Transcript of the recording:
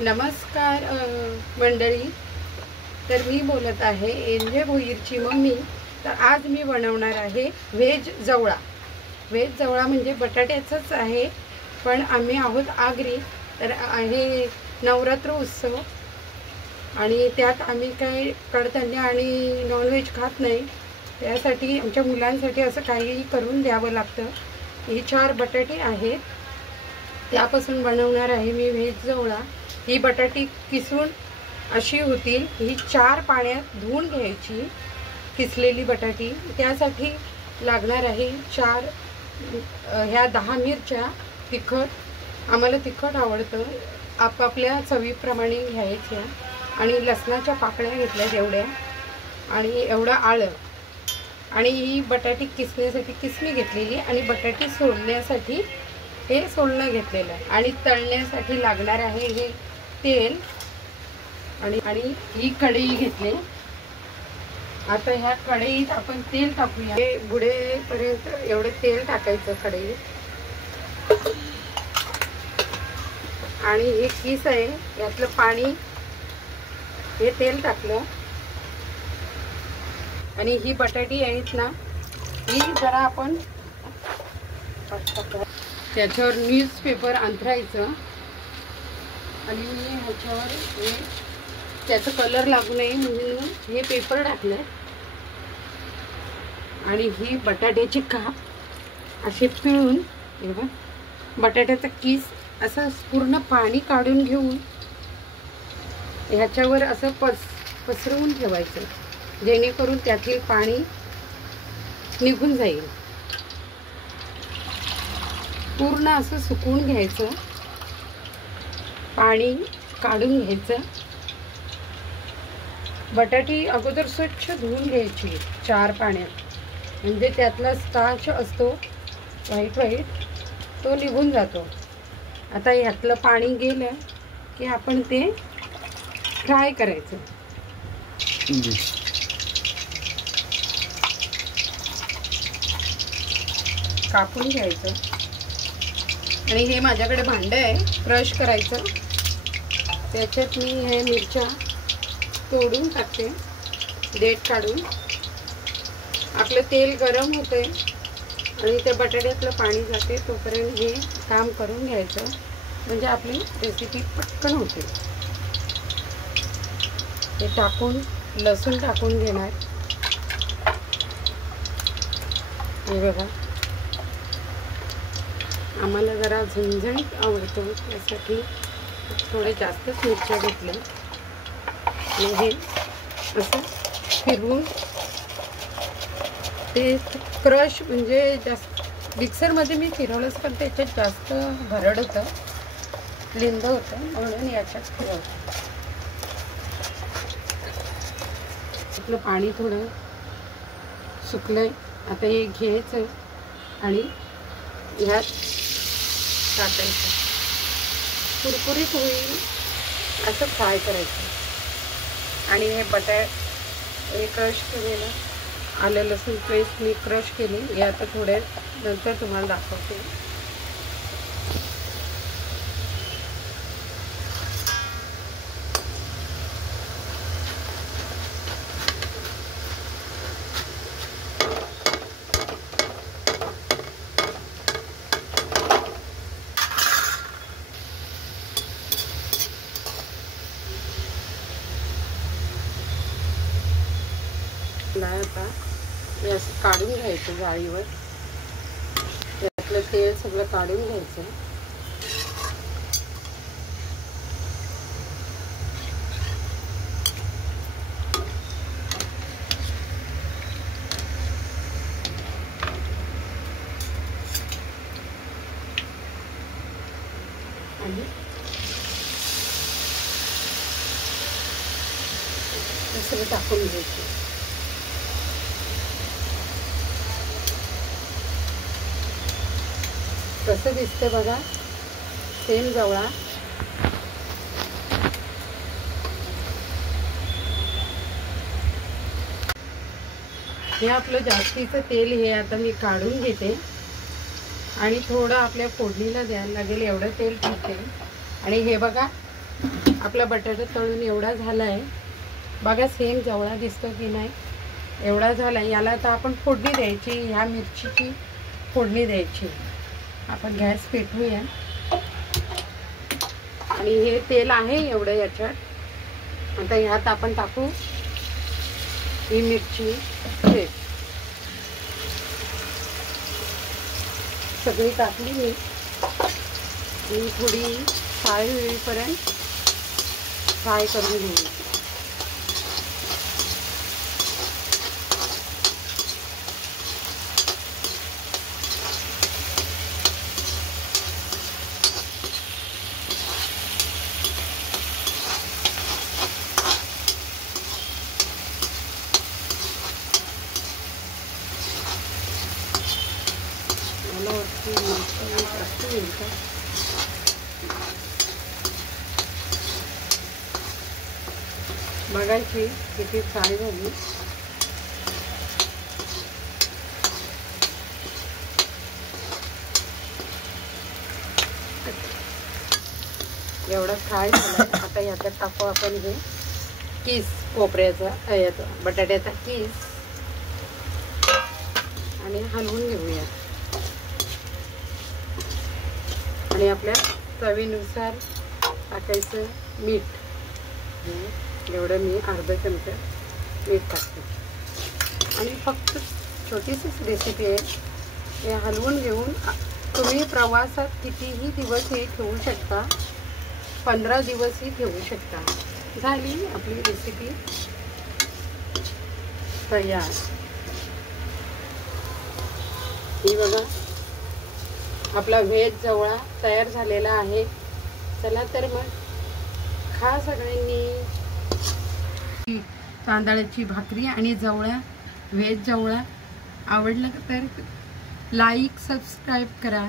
नमस्कार मंडळी. तर मी बोलत आहे एनजे भोईरची मम्मी. तर आज मी बनवणार आहे व्हेज जवळा. व्हेज जवळा म्हणजे बटाट्याचंच आहे, पण आम्ही आहोत आगरी. तर आहे नवरात्र उत्सव आणि त्यात आम्ही काही कडधान्य आणि नॉनव्हेज खात नाही. त्यासाठी आमच्या मुलांसाठी असं काहीही करून द्यावं लागतं. ही 4 बटाटे आहेत, त्यापासून बनवणार आहे मी व्हेज जवळा. ही बटाटी किसून अशी होतील. ही 4 पाण्यात धुवून घ्यायची किसलेली बटाटी. त्यासाठी लागणार आहे 4 ह्या 10 मिरच्या. तिखट आम्हाला तिखट आवडतं, आपापल्या चवीप्रमाणे घ्यायच्या. आणि लसणाच्या पाकळ्या घेतल्या तेवढ्या, आणि एवढं आलं. आणि ही बटाटी किसण्यासाठी किसणी घेतलेली, आणि बटाटी सोलण्यासाठी हे सोलणं घेतलेलं आहे. आणि तळण्यासाठी लागणार आहे हे तेल. आणि ही कढई घेतली. आता ह्या कढईत आपण तेल टाकूया. हे बुडेपर्यंत एवढं तेल टाकायचं कढईत. आणि हे किस आहे, यातलं पाणी हे तेल टाकलं. आणि ही बटाटी आहेत ना, ही जरा आपण त्याच्यावर न्यूजपेपर अंथरायचं. आणि ह्याच्यावर हे त्याचं कलर लागू नये म्हणून हे पेपर टाकलं. आणि ही बटाट्याची काप असे पिळून, हे बघ, बटाट्याचा किस असं पूर्ण पाणी काढून घेऊन ह्याच्यावर असं पसरवून ठेवायचं, जेणेकरून त्यातील पाणी निघून जाईल. पूर्ण असं सुकवून घ्यायचं, पाणी काढून घ्यायचं. बटाटी अगोदर स्वच्छ धुवून घ्यायची 4 पाण्यात, म्हणजे त्यातला स्टार्च असतो व्हाईट तो निघून जातो. आता यातलं पाणी गेलं की आपण ते फ्राय करायचं. कापून घ्यायचं. आणि हे माझ्याकडे भांडं आहे, क्रश करायचं. त्याच्यात मी हे मिरच्या तोडून टाकते, देठ काढून. आपलं तेल गरम होते आणि त्या बटाट्यातलं पाणी जाते, तोपर्यंत हे काम करून घ्यायचं, म्हणजे आपली रेसिपी पटकन होते. हे टाकून लसूण टाकून घेणार. हे बघा, आम्हाला जरा झणझणीत आवडतो, त्यासाठी थोडे जास्तच मिरच्या घेतल्या. आणि हे असं फिरवून ते क्रश, म्हणजे जास्त मिक्सरमध्ये मी फिरवलंच, पण त्याच्यात जास्त भरड होतं, लिंद होतं, म्हणून याच्यात फिरवलं. आपलं पाणी थोडं सुकलंय. आता हे घ्यायचं आणि ह्यात टाकायचं. कुरकुरीत होईल असं फ्राय करायचं. आणि हे हे क्रश केलेलं आलं लसूण पेस्ट मी क्रश केली, हे आता थोड्या नंतर तुम्हाला दाखवते. आता हे असं काढून घ्यायचं जाळीवर. त्यातलं तेल सगळं काढून घ्यायचं. आणि सगळं टाकून घ्यायचं. कसं दिसतं बघा, सेम जवळा. हे आपलं जास्तीचं तेल हे आता मी काढून घेते. आणि थोडं आपल्या फोडणीला द्यायला लागेल एवढं तेल ठेवते. आणि हे बघा, आपला बटाटा तळून एवढा झाला आहे बघा, सेम जवळा दिसतो की नाही, एवढा झाला आहे. याला आता आपण फोडणी द्यायची, ह्या मिरचीची फोडणी द्यायची. आपण गॅस पेटवूया आणि हे तेल आहे एवढं याच्यात. आता ह्यात आपण टाकू ही मिरची सगळी टाकली मी थोडी फ्राय होईपर्यंत फ्राय करून घेऊ. बघायची किती फ्राय झाली. एवढा फ्राय झाला. आता याच्यात टाकू आपण हे कीस खोबऱ्याचा याचा बटाट्याचा कीस आणि हलवून घेऊया. आणि आपल्या चवीनुसार टाकायचं मीठ. एवढं मी अर्धा चमचा मीठ टाकते. आणि फक्त छोटीशीच रेसिपी आहे. हे हलवून घेऊन तुम्ही प्रवासात कितीही दिवस हे ठेवू शकता, 15 दिवसही ठेवू शकता. झाली आपली रेसिपी तयार. ही बघा आपला व्हेज जवळा तयार झालेला आहे. चला तर मग खा सगळ्यांनी. तांदळाची भाकरी आणि जवळा, व्हेज जवळा आवडला तर लाईक सबस्क्राईब करा.